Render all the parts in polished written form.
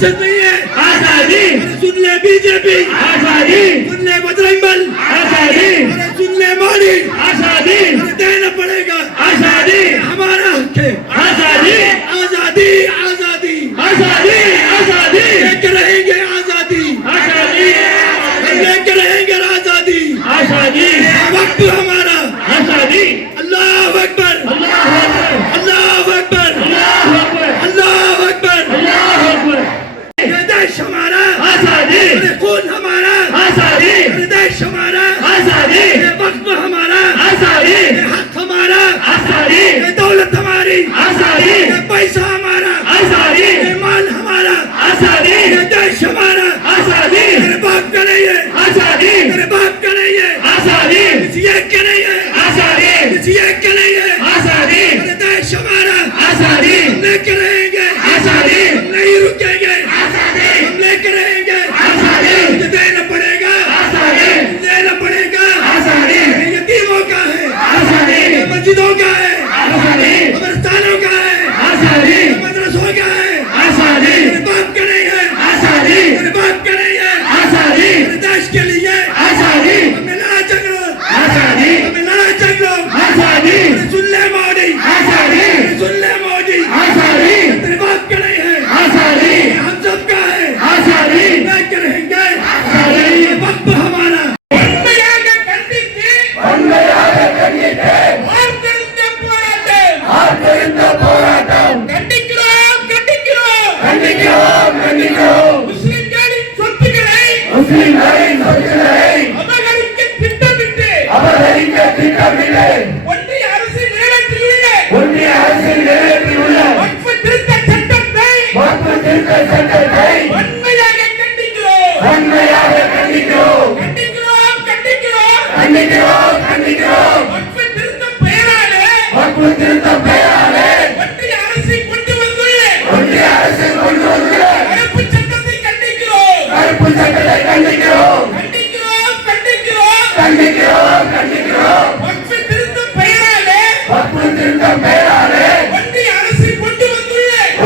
सियासत नहीं है आजादी। सुन ले बीजेपी आजादी। सुन ले बजरंग दल आजादी। सुन ले मोदी आजादी। देना पड़ेगा आजादी। हमारा हक है आजादी। आजादी आजादी आजादी। आजादी लेकर रहेंगे आजादी आजादी लेकर रहेंगे आजादी आजादी वक्त हमारा आजादी। अल्लाह अकबर अल्लाह अकबर अल्लाह अकबर अल्लाह अकबर अल्लाह अकबर अल्लाह अकबर। ये देश हमारा आजादी। ये खून हमारा आजादी। ये देश हमारा आजादी। ये वक्त हमारा आजादी। ये हक हमारा आजादी। ये दौलत हमारी आजादी। ये पैसा हमारा आजादी। ये माल हमारा आजादी। ये देश हमारा आजादी। मेरे बाप का नहीं है आजादी। मेरे बाप का नहीं है आजादी। किसी एक का नहीं है आजादी। किसी एक का नहीं है आजादी। मेरे देश हमारा आजादी। हम लेकर रहेंगे आजादी। हम नहीं रुकेंगे आजादी। हम लेकर रहेंगे आजादी। मुझे देना पड़ेगा आजादी। देना पड़ेगा आजादी। ये यतीमों का है आजादी। ये मस्जिदों का है आजादी। कब्रिस्तानों का है आजादी। ये मदरसों का है आजादी। मेरे बाप का नहीं है आजादी। मेरे बाप का नहीं है आजादी। मेरे देश के लिए आजादी। हमें लड़ा जंग लो आजादी। हमें लड़ा जंग लो आजादी। सुन ले मोदी आजादी। सुन ले मोदी आजादी। तेरे बाप का नहीं है आजादी। हम सब का है आजादी। लेकर रहेंगे आजादी। ये वक्त हमारा உண்மையாக கண்டித்து ஆர்ப்பரித்த போராட்டம் கண்டிக்கிறோம் முஸ்லிம்களின் சொத்துக்களை அபகரிக்க திட்டமிட்டு ஒன்றிய அரசு நிறைவேற்றியுள்ள வக்ஃப் திருத்த சட்டத்தை வன்மையாக கண்டிக்கிறோம் வக்ஃப் திருத்தம் பெயராலே ஒன்றிய அரசு கொண்டு வந்துள்ள கருப்பு சட்டத்தை கண்டிக்கிறோம் வக்ஃப் திருத்தம் பெயராலே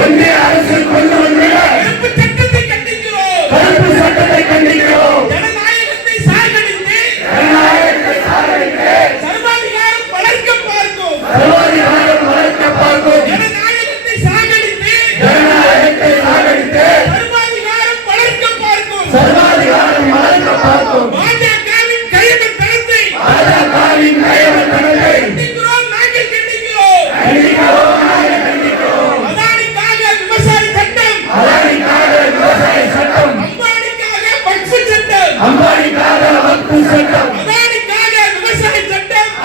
ஒன்றிய அரசு கொண்டு வந்துள்ள கருப்பு சட்டத்தை கண்டிக்கிறோம் ஜனநாயகத்தை சாகடித்து சர்வாதிகாரம் வளர்க்க பார்க்கும் ஜனநாயகத்தை சாகடித்து சர்வாதிகாரம் வளர்க்க பார்க்கும் பாஜகவின் கையகத்தனத்தை கண்டிக்கிறோம் நாங்கள் கண்டிக்கிறோம் அதானிக்காக விவசாய சட்டம் அம்பானிக்காக வக்ஃப் சட்டம்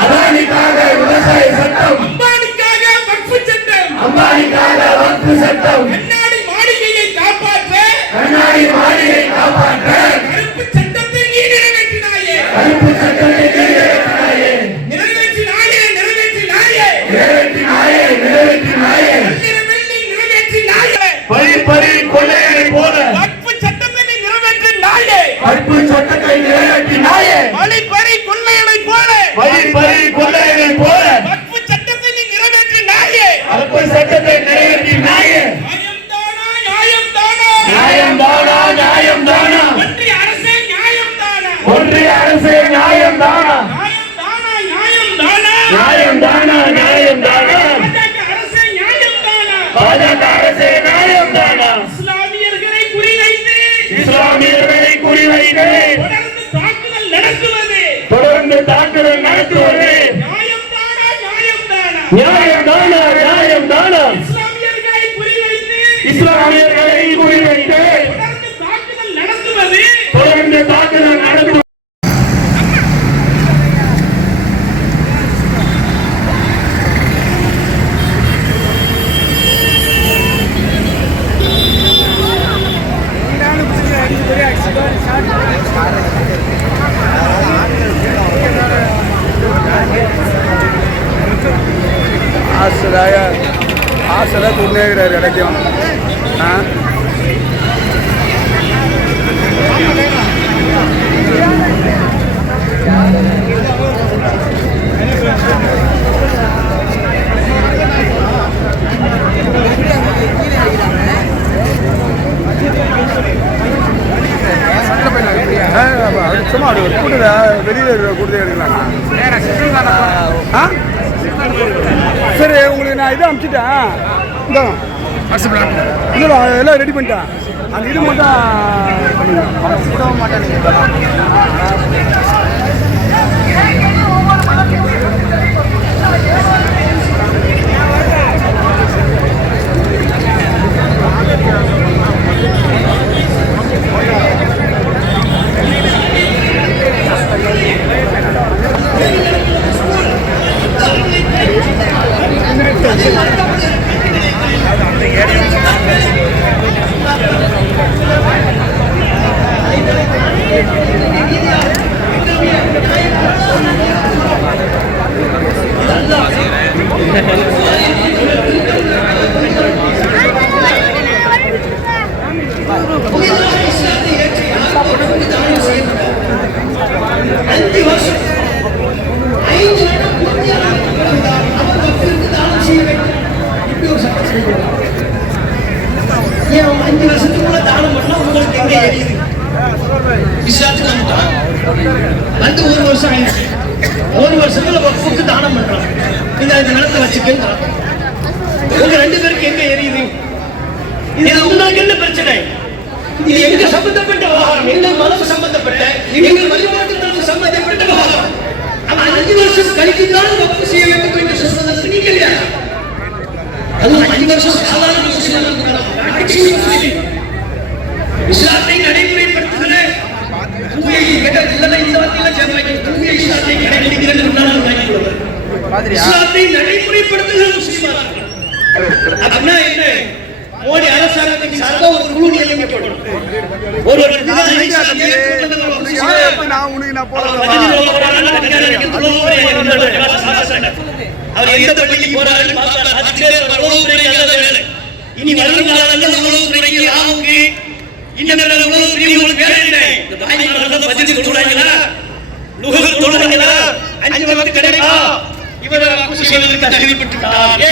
அதானிக்காக விவசாய சட்டம் அம்பானிக்காக வக்ஃப் சட்டம் கண்ணாடி மாளிகையை காப்பாற்ற கருப்பு சட்டத்தை நீ நிறைவேற்றினாயே நிறைவேற்றினாயே நிறைவேற்றினாயே பறி கொள்ளையை போல வக்ஃப் சட்டத்தை நீ நிறைவேற்றினாயே கற்பு சட்டத்தை நிறைவேற்றினாயே பறி கொள்ளையை போல வக்ஃப் சட்டத்தை நீ நிறைவேற்றினாயே கற்பு சட்டத்தை நிறைவேற்றினாயே நியாயம் தானா ஒன்றிய அரசே நியாயம் தானா பாஜக அரசே நியாயம் தானா இஸ்லாமியர்களை குறிவைத்து தொடர்ந்து தாக்குதல் நடத்துவது நியாயம் தானா இஸ்லாமியர்களை குறிவைத்து தொடர்ந்து தாக்குதல் நடத்துவது ஆசை துண்ணேகிறார் கிடைக்கும் சும்மா அப்படி ஒரு கூட்டத்தை வெளியில் கொடுத்து எடுக்கலாம். ஆ சரி, உங்களுக்கு நான் இதை அனுப்பிச்சிட்டேன். இந்த இல்லை எல்லாம் ரெடி பண்ணிட்டேன். அந்த இது மட்டும் விட மாட்டேன். வந்து ஒரு வருஷம் ஆயிடுச்சு. ஒரு வருஷத்துல வக்ஃபுக்கு தானம் பண்றாங்க. இந்த நிலத்தை வச்சுக்கங்க. உங்க 2 பேருக்கு எங்க எரியுது? இது உங்களுக்கு என்ன பிரச்சனை? இது எங்க சம்பந்தப்பட்ட விவகாரம், எங்க மதம் சம்பந்தப்பட்ட, எங்க வழிபாட்டுக்கு சம்பந்தப்பட்ட விவகாரம். அவன் 5 வருஷம் கழித்துதான் வக்ஃப் செய்ய வேண்டும் என்று சொல்வதற்கு நீங்க இல்லையா? அது 5 வருஷம் சாதாரண இஸ்லாத்தை நடைமுறைப்படுத்துகிற இஸ்லாத்தை நடைமுறைப்படுத்துகிற முஸ்லிம் அப்படின்னா என்ன? மோடி அரசாங்கத்தின் சார்பாக ஒரு குழு நியமிக்கப்படும். அவர் எந்த பள்ளிக்கு போறாரு இனி வரும் காலத்தில் உளவுத்துறைக்கு ஆவுக்கு இன்னும் உளவுத்துறை பேர் என்ன? பதில் சொல்றாங்களா? லுகர் சொல்றாங்களா? 5 வக்து கிடைக்கா? இவர் வக்ஃப் செய்வதற்கு தகுதி பெற்றுட்டார்.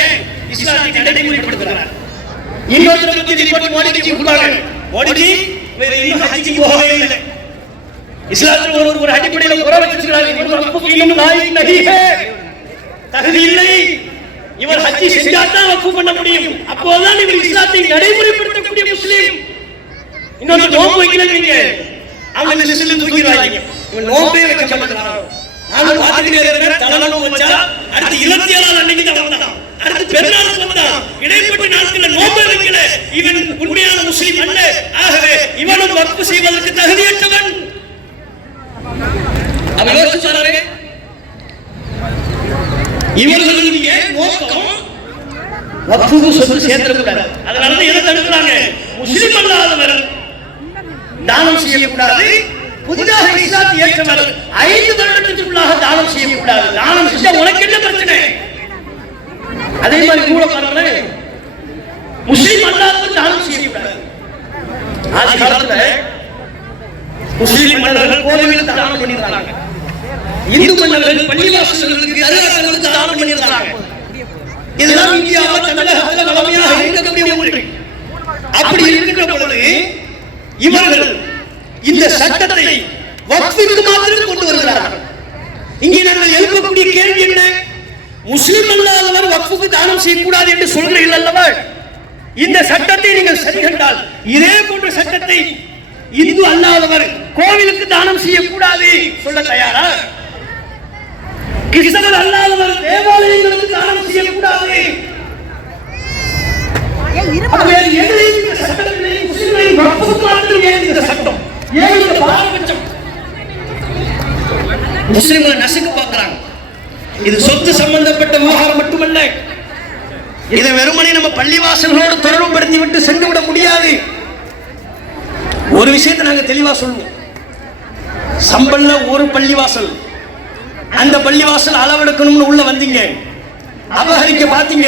இஸ்லாத்தை நடைமுறைப்படுத்துகிறார். இன்னொரு ரிப்போர்ட் மோடிஜி கொடுத்தாங்க. மோடிஜி இன்னும் ஹஜ்ஜுக்கு போகவே இல்லை. இஸ்லாத்தில் ஒரு அடிப்படையில் குறை வச்சிருக்கிறார். இவர் வக்ஃபுக்கு இன்னும் லாயிக் நஹி ஹை, தகுதி இல்லை. இவர் ஹஜ்ஜி செஞ்சாதான் வக்ஃப் பண்ண முடியும். அப்போதான் இவர் இஸ்லாத்தை நடைமுறைப்படுத்தக்கூடிய முஸ்லிம். இன்னொரு நோம்பு வைக்கலங்க, அவங்க லிஸ்ட்ல தூக்கிடுவாங்க. இவன் நோம்பே வைக்க மாட்டான். நானும் பாத்துக்கிட்டே இருக்கேன். தலனோ வச்சா அடுத்து 27 அன்னைக்கு தான் வந்தான். அடுத்து பெருநாள் வந்தான். இடைப்பட்ட நாட்கள்ல நோம்பே வைக்கல. இவன் உண்மையான முஸ்லிம் அல்ல. ஆகவே இவனும் வக்ஃப் செய்வதற்கு தகுதியற்றவன். அவன் யோசிச்சாரே, இவர்களுடைய நோக்கம் வக்ஃபுக்கு சொத்து சேர்த்துக்கூடாது. அதனால தான் எதை தடுக்கிறாங்க? முஸ்லிம் அல்லாதவர் தானம் செய்யக்கூடாது. புதிதாக இஸ்லாத்தை ஏற்றவர் 5 வருடத்திற்குள்ளாக தானம் செய்யக்கூடாது. தானம் செஞ்சா உனக்கு என்ன பிரச்சனை? அதே மாதிரி கூட பாருங்க, முஸ்லிம் அல்லாதவர் தானம் செய்யக்கூடாது. ஆதி காலத்துல முஸ்லிம் மன்னர்கள் கோவிலுக்கு தானம் பண்ணிருக்காங்க. இந்து மன்னர்கள் பள்ளிவாசல்களுக்கு தர்காக்களுக்கு தானம் பண்ணிருக்காங்க. இதெல்லாம் இந்தியாவில் தமிழகத்தில் வளமையாக இருக்கக்கூடிய ஒன்று. அப்படி இருக்கிற பொழுது இவர்கள் இந்த சட்டத்தை வக்ஃபிற்கு மாத்திரம் கொண்டு வருகிறார்கள். இங்கே நாங்கள் எழுப்பக்கூடிய கேள்வி என்ன? முஸ்லிம் அல்லாதவர் வக்ஃபுக்கு தானம் செய்யக்கூடாது என்று சொல்கிறீர்கள் அல்லவா? இந்த சட்டத்தை நீங்கள் சரி கண்டால் இதே போன்ற சட்டத்தை இந்து அல்லாதவர் கோவிலுக்கு தானம் செய்யக்கூடாது சொல்ல தயாரா? கிறிஸ்தவர் அல்லாதவர் தேவாலயங்களுக்கு தானம் செய்யக்கூடாது. முஸ்லிம்கள் நசுக்க பார்க்கிறாங்க. இது சொத்து சம்பந்தப்பட்ட விவகாரம் மட்டுமல்ல. இதை வெறுமனே நம்ம பள்ளிவாசல்களோடு தொடர்புபடுத்தி விட்டு சென்று விட முடியாது. ஒரு விஷயத்தை நாங்க தெளிவா சொல்லுவோம். சம்பல்ல ஒரு பள்ளிவாசல், அந்த பள்ளிவாசல் அளவெடுக்கணும்னு உள்ள வந்தீங்க, அபகரிக்க பார்த்தீங்க.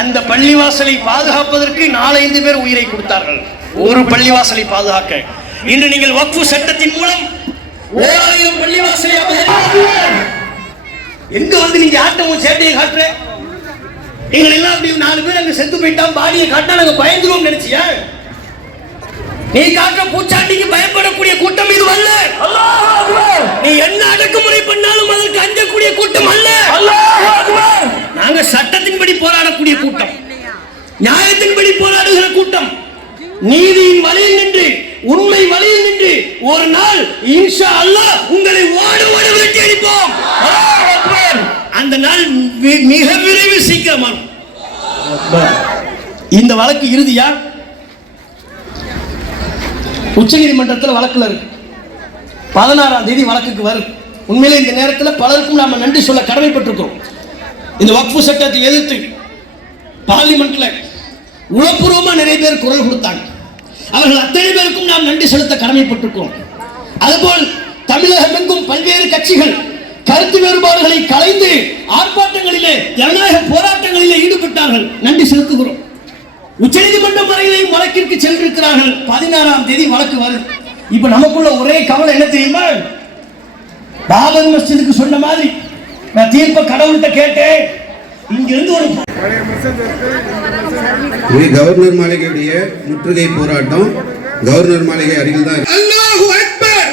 அந்த பள்ளிவாசலை பாதுகாப்பதற்கு 4-5 பேர் உயிரை கொடுத்தார்கள். ஒரு பள்ளிவாசலை பாதுகாக்க. இன்று நீங்கள் வக்ஃபு சட்டத்தின் மூலம் 1000 பள்ளிவாசலை எங்க வந்து நீங்க ஆட்டமும் சேட்டையை காட்டுற? நீங்கள் எல்லாம் அப்படி 4 பேர் அங்க செத்து போயிட்டான் பாடியை காட்டா நாங்க பயந்துருவோம் நினைச்சியா? நீ காட்டுற பூச்சாண்டிக்கு பயப்படக்கூடிய கூட்டம் இது அல்ல. நியாயத்தின்படி போராடுகிற கூட்டம், நீதியின் வழியில் நின்று, உண்மை வழியில் நின்று ஒரு நாள் இன்ஷா அல்லாஹ் உங்களை ஓட ஓட வெட்டி அடிப்போம். அந்த நாள் மிக விரைவில் சீக்கிரமான. இந்த வழக்கு இறுதியா? உச்சநீதிமன்றத்தில் வழக்குல இருக்கு. 16ஆம் தேதி வழக்குக்கு வரும். உண்மையிலே இந்த நேரத்தில் பலருக்கும் நாம நன்றி சொல்ல கடமைப்பட்டிருக்கிறோம். இந்த வக்ஃபு சட்டத்தை எதிர்த்து பார்லிமெண்ட்ல உளப்பூர்வமா நிறைய பேர் குரல் கொடுத்தாங்க. அவர்கள் அத்தனை பேருக்கும் நாம் நன்றி செலுத்த கடமைப்பட்டிருக்கிறோம். அதுபோல் தமிழகம் எங்கும் பல்வேறு கட்சிகள் கருத்து வேறுபாடுகளை கலைந்து ஆர்ப்பாட்டங்களிலே, ஜனநாயக போராட்டங்களிலே ஈடுபட்டார்கள். நன்றி செலுத்துகிறோம். உச்சநீதிமன்றம் வரையிலையும் வழக்கிற்கு சென்றிருக்கிறார்கள். 16ஆம் தேதி வழக்கு வரும். இப்ப நமக்குள்ள ஒரே கவலை என்ன தெரியுமா? பாபர் மஸ்ஜிதுக்கு சொன்ன மாதிரி நான் தீர்ப்ப கடவுள்கிட்ட கேட்டேன். இங்கிருந்து ஒரு கவர்னர் மாளிகையுடைய முற்றுகை போராட்டம் கவர்னர் மாளிகை அருகில் தான். அல்லாஹு அக்பர்.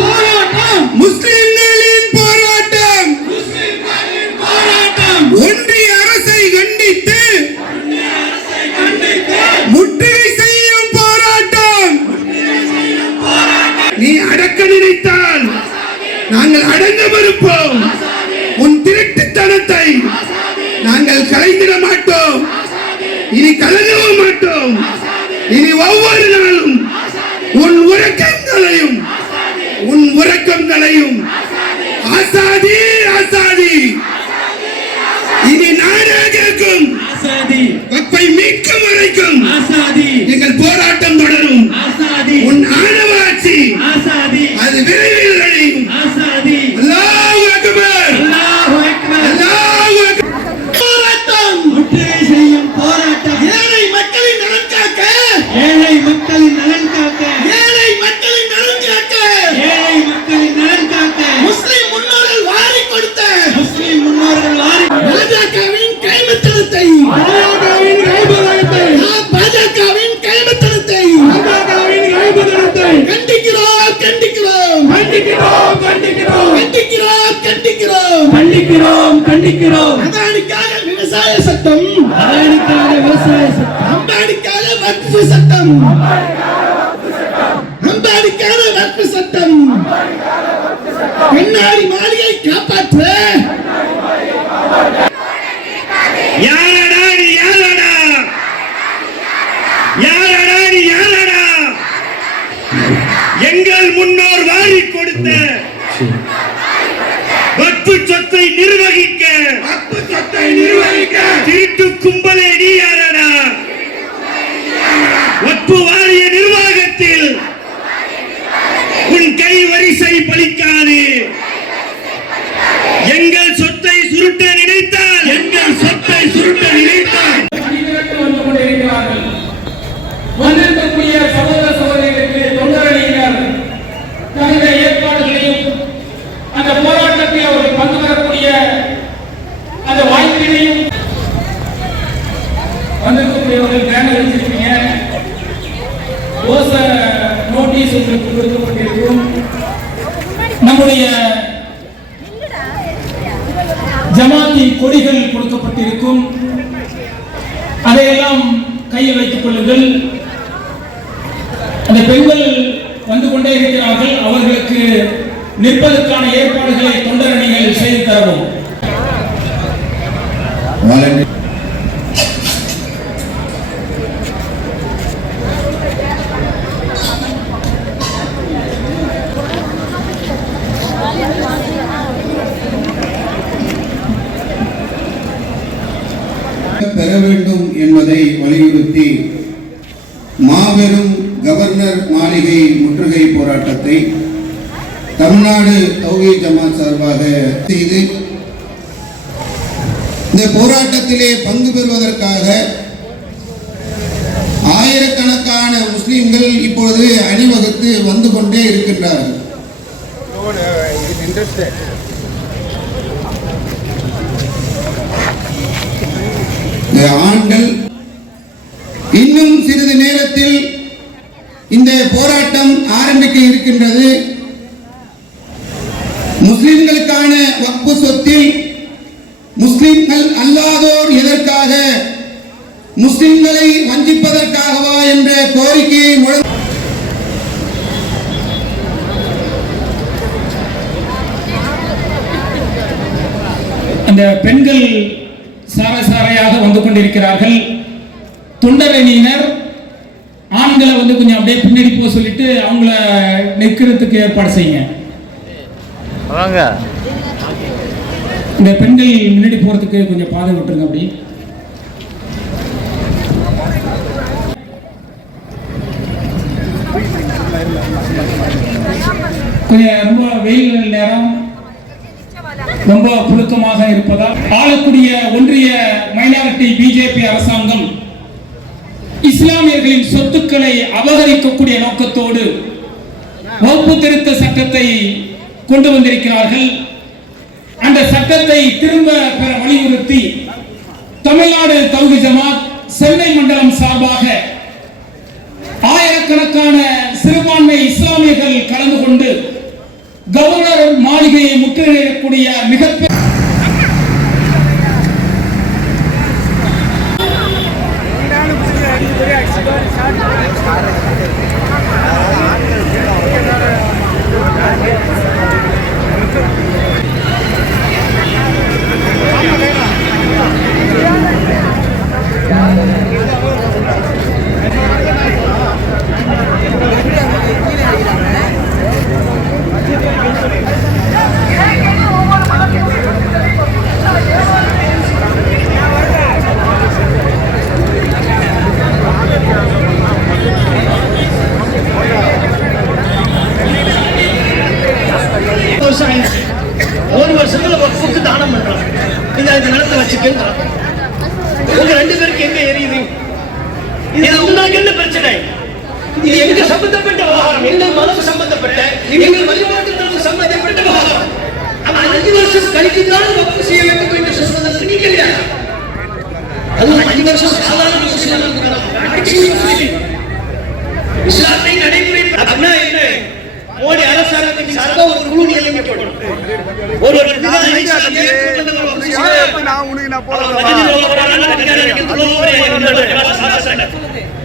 போராட்டம் முஸ்லிம்களின் போராட்டம். ஒன்றிய அரசை கண்டித்து முற்றுகை செய்யும் போராட்டம். நீ அடக்க நினைத்தால் நாங்கள் அடங்க மறுப்போம். உன் திருட்டுத்தனத்தை நாங்கள் கலைந்திட மாட்டோம். இனி கலங்கவும் மாட்டோம். இனி ஒவ்வொரு நாளும் உன் உறக்கங்களையும் ஆசாதி ஆசாதி. இனி நாடே கேட்கும். வக்ஃபை மீட்கும் வரைக்கும் எங்கள் போராட்டம் தொடரும். உன் ஆணவ ஆட்சி அது விரைவில் அழியும். அல்லாஹு அக்பர். அல்லாஹு அக்பர். போராட்டம், முற்றுகை செய்யும் போராட்டம். ஏழை மக்களின் நலன் காக்க, ஏழை மக்களின் நலன் காக்க, ஏழை மக்களின் நலன் காக்க, ஏழை மக்களின் நலன் காக்க. முஸ்லிம் முன்னோர்கள் வாரி கொடுத்த, முஸ்லிம் முன்னோர்கள் வாரி பாஜகவின் கைமத்தனத்தை, பாஜகவின் கைபதனத்தை, பாஜகவின் கைமத்தனத்தை, பாஜகவின் கைபதனத்தை கண்டிக்கிறோம், கண்டிக்கிறோம், கண்டிக்கிறோம், கண்டிக்கிறோம், கண்டிக்கிறோம், கண்டிக்கிறோம், கண்டிக்கிறோம், கண்டிக்கிறோம். அதானிக்காக விவசாய சட்டம், அதானிக்காக விவசாய சட்டம், அம்பானிக்காக வக்ஃபு சட்டம், அம்பானிக்காக வக்ஃபு சட்டம், பின்னாடி மாளிகை காப்பாற்ற. யாரடா நீ யாரடா? யாரடா நீ யாரடா? எங்கள் முன்னோர் வாரி கொடுத்த வக்ஃபு சொத்தை நிர்வகிக்க, வக்ஃபு சொத்தை நிர்வகிக்க திருட்டு கும்பலே நீ யாரடா? வக்ஃபு வாரிய நிர்வாகத்தில் உன் கை வரிசை பலிக்காது. எங்கள் சொத்தை சுருட்ட நினைத்தால், எங்கள் சொத்தை சுருட்ட நினைத்தால் வந்து கொண்டிருக்கிறார்கள். வந்திருக்கக்கூடிய சகோதர சகோதரிகளுக்கு தொண்டரணியினர் தகுந்த ஏற்பாடுகளையும் அந்த போராட்டத்தில் அவர்கள் பங்கு பெறக்கூடிய அந்த வாய்ப்பினையும் வந்திருக்கக்கூடியவர்கள் பேனர் வச்சிருக்கீங்க. நோட்டீஸ் உங்களுக்கு கொடுக்கப்பட்டிருக்கும். நம்முடைய ஜமாத்தி கொடிகள் கொடுக்கப்பட்டிருக்கும். அதையெல்லாம் கையில் வைத்துக் கொள்ளுங்கள். அந்த பெண்கள் வந்து கொண்டே இருக்கிறார்கள். அவர்களுக்கு நிற்பதற்கான ஏற்பாடுகளை தொண்டரணிகள் செய்து தரவும். பெற வேண்டும் என்பதை வலியுறுத்தி மாபெரும் கவர்னர் மாளிகை முற்றுகை போராட்டத்தை தமிழ்நாடு தௌஹீத் ஜமாத் சார்பாக செய்து இந்த போராட்டத்திலே பங்கு பெறுவதற்காக ஆயிரக்கணக்கான முஸ்லிம்கள் இப்பொழுது அணிவகுத்து வந்து கொண்டே இருக்கின்றார்கள். ஆண்கள் இன்னும் சிறிது நேரத்தில் இந்த போராட்டம் ஆரம்பிக்க இருக்கின்றது. முஸ்லிம்களுக்கான வக்ஃபு சொத்தில் முஸ்லிம்கள் அல்லாதோர் எதற்காக முஸ்லிம்களை வஞ்சிப்பதற்காகவா என்ற கோரிக்கையை அந்த பெண்கள் சாரையாக வந்து கொண்டிருக்கிறார்கள். தொண்டரணியினர் ஆண்களை வந்து கொஞ்சம் அப்படியே பின்னாடி போக சொல்லிட்டு அவங்கள நிற்கிறதுக்கு ஏற்பாடு செய்யுங்க. இந்த பெண்கள் முன்னாடி போறதுக்கு கொஞ்சம் பாதை விட்டுருங்க. அப்படி கொஞ்சம் ரொம்ப வெயில் நேரம் ரொம்ப புழுக்கமாக இருப்பதால் ஆளக்கூடிய ஒன்றிய மைனாரிட்டி பிஜேபி அரசாங்கம் இஸ்லாமியர்களின் சொத்துக்களை அபகரிக்கக்கூடிய நோக்கத்தோடு வகுப்பு திருத்த சட்டத்தை கொண்டு வந்திருக்கிறார்கள். அந்த சட்டத்தை திரும்ப பெற வலியுறுத்தி தமிழ்நாடு தௌஹீத் ஜமாத் சென்னை மண்டலம் சார்பாக ஆயிரக்கணக்கான சிறுபான்மை இஸ்லாமியர்கள் கலந்து கொண்டு கவர்னர் மாளிகையை முற்றுகையிடக்கூடிய மிகப்பெரிய ஒரு வருஷத்துல வக்ஃபுக்கு தானம் பண்றாங்க. நீங்க அந்த நிலத்தை வச்சுக்கங்க. உங்க ரெண்டு பேருக்கு எங்க எரியுது? இது உங்களுக்கு என்ன பிரச்சனை? இது எங்க சம்பந்தப்பட்ட விவகாரம், எங்கள் மதம் சம்பந்தப்பட்ட, எங்கள் வழிபாட்டுக்கு சம்பந்தப்பட்ட விவகாரம். ஆனா 5 வருஷம் கழித்துதான் வக்ஃப் செய்ய வேண்டும் என்று சொல்வதற்கு நீங்க இல்லையா? அது 5 வருஷம் சாதாரண இஸ்லாத்தை நடைமுறை அப்படின்னா என்ன? மோடி அரசாங்கத்தின் சார்பாக ஒரு குழு நியமிக்கப்படும். ஒரு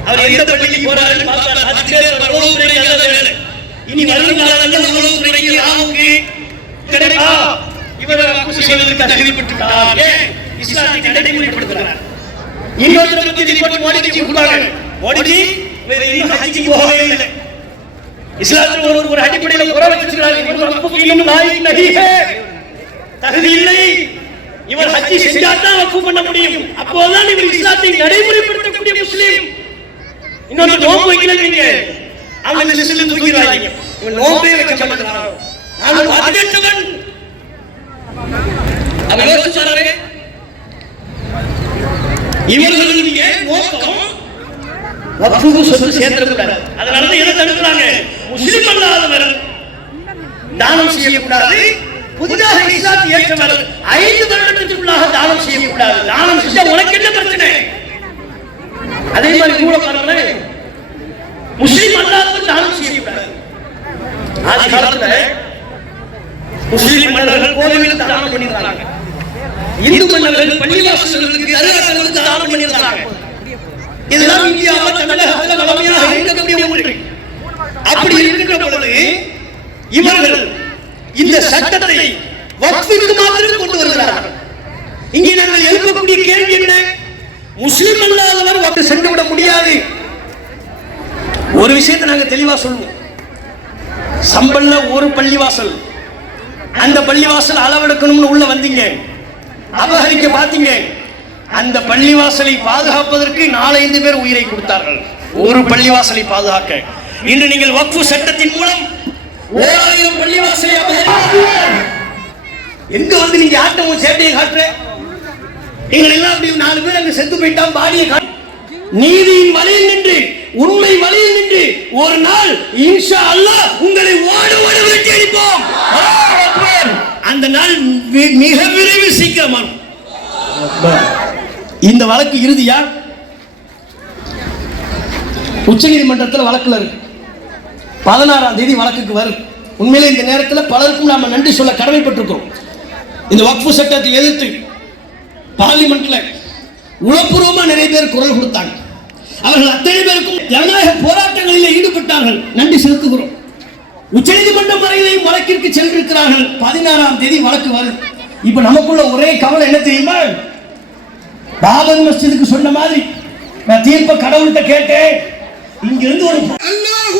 அவர் எந்த பள்ளிக்கு போறாரு இனி வரும் காலங்களில் உளவுத்துறைக்கு ராமுக்கு இவர் செய்வதற்கு தகுதிப்பட்டுவிட்டார். இஸ்லாத்தை நடைமுறைப்படுத்துகிறார். இன்னொரு பத்தி ரிப்போர்ட் மோடிஜி கொடுத்தாங்க. மோடிஜி இன்னும் ஹஜ்ஜுக்கு போகவே இல்லை. இஸ்லாத்தில் ஒரு அடிப்படையில் குறை வச்சிருக்கிறார்கள். தகுதி இல்லை. இவர் ஹஜ்ஜி செஞ்சாதான் வக்ஃப் பண்ண முடியும். அப்போதான் இவர் இஸ்லாத்தை நடைமுறைப்படுத்தக்கூடிய முஸ்லீம். இன்னொரு நோம்பு வைக்கிறீங்க, அவங்க லிஸ்ட்ல தூக்கிடுவாங்க. இவன் நோம்பே வைக்க மாட்டான். நான் வாதிட்டவன். அவன் யோசிச்சு சொல்றாரு, இவர்களுடைய நோக்கம் வக்ஃபுக்கு சொத்து சேர்க்கக்கூடாது. அதனால தான் எதை தடுக்கிறாங்க? முஸ்லிம் அல்லாதவர் தானம் செய்யக்கூடாது. புதிதாக இஸ்லாத்தை ஏற்றவர் 5 வருடத்திற்குள்ளாக தானம் செய்யக்கூடாது. தானம் செஞ்சா உனக்கு என்ன பிரச்சனை? அதே மாதிரி கூட பாருங்க, முஸ்லிம் அல்லாதவர் தானம் செய்யக்கூடாது. ஆதி காலத்துல முஸ்லிம் மன்னர்கள் கோவிலுக்கு தானம் பண்ணியிருந்தாங்க. இந்து மன்னர்கள் பள்ளிவாசல்களுக்கு அருகாசலுக்கு தானம் பண்ணியிருந்தாங்க. இதெல்லாம் இந்தியாவில் தமிழகத்தில் வளமையாக இருக்கக்கூடிய ஒன்று. அப்படி இருக்கிற பொழுது இவர்கள் இந்த சட்டத்தை வக்ஃபிற்கு மாத்திரம் கொண்டு வருகிறார்கள். இங்கே நாங்கள் எழுப்பக்கூடிய கேள்வி என்ன? முஸ்லிம் அல்லாதவர் வக்ஃப் சென்று விட முடியாது. ஒரு விஷயத்தை நாங்கள் தெளிவா சொல்லுவோம். சம்பல்ல ஒரு பள்ளிவாசல், அந்த பள்ளிவாசல் அளவெடுக்கணும்னு உள்ள வந்தீங்க, அபகரிக்க பார்த்தீங்க. அந்த பள்ளிவாசலை பாதுகாப்பதற்கு 4-5 பேர் உயிரை கொடுத்தார்கள். ஒரு பள்ளிவாசலை பாதுகாக்க. இன்று நீங்கள் வக்ஃப் சட்டத்தின் மூலம் 1000 பள்ளிவாசலை எங்க வந்து நீங்க ஆட்டமும் சேட்டையை காட்டுற? நீங்கள் எல்லாம் அப்படி 4 பேர் அங்க செத்து போயிட்டான், பாடியை காட்டு. நீதியின் வழியில் நின்று, உண்மை வழியில் நின்று ஒரு நாள் இன்ஷா அல்லாஹ் உங்களை ஓடு ஓடு வெட்டி அடிப்போம். அந்த நாள் மிக விரைவில் சீக்கிரமான. இந்த வழக்கு இறுதியா? உச்சநீதிமன்றத்தில் வழக்குல இருக்கு. 16ஆம் தேதி வழக்குக்கு வரும். உண்மையிலே இந்த நேரத்தில் பலருக்கும் நாம நன்றி சொல்ல கடமைப்பட்டிருக்கிறோம். இந்த வக்ஃப் சட்டத்தை எதிர்த்து பார்லிமெண்ட்ல உளப்பூர்வமா நிறைய பேர் குரல் கொடுத்தாங்க. அவர்கள் அத்தனை பேருக்கும் ஜனநாயக போராட்டங்களில் ஈடுபட்டார்கள். நன்றி செலுத்துகிறோம். உச்சநீதிமன்றம் வரையிலையும் வழக்கிற்கு சென்றிருக்கிறார்கள். 16ஆம் தேதி வழக்கு வருது. இப்ப நமக்குள்ள ஒரே கவலை என்ன தெரியுமா? பாபர் மஸ்ஜிதுக்கு சொன்ன மாதிரி நான் தீர்ப்ப கடவுள்கிட்ட கேட்டேன். இங்கிருந்து ஒரு அல்லாஹு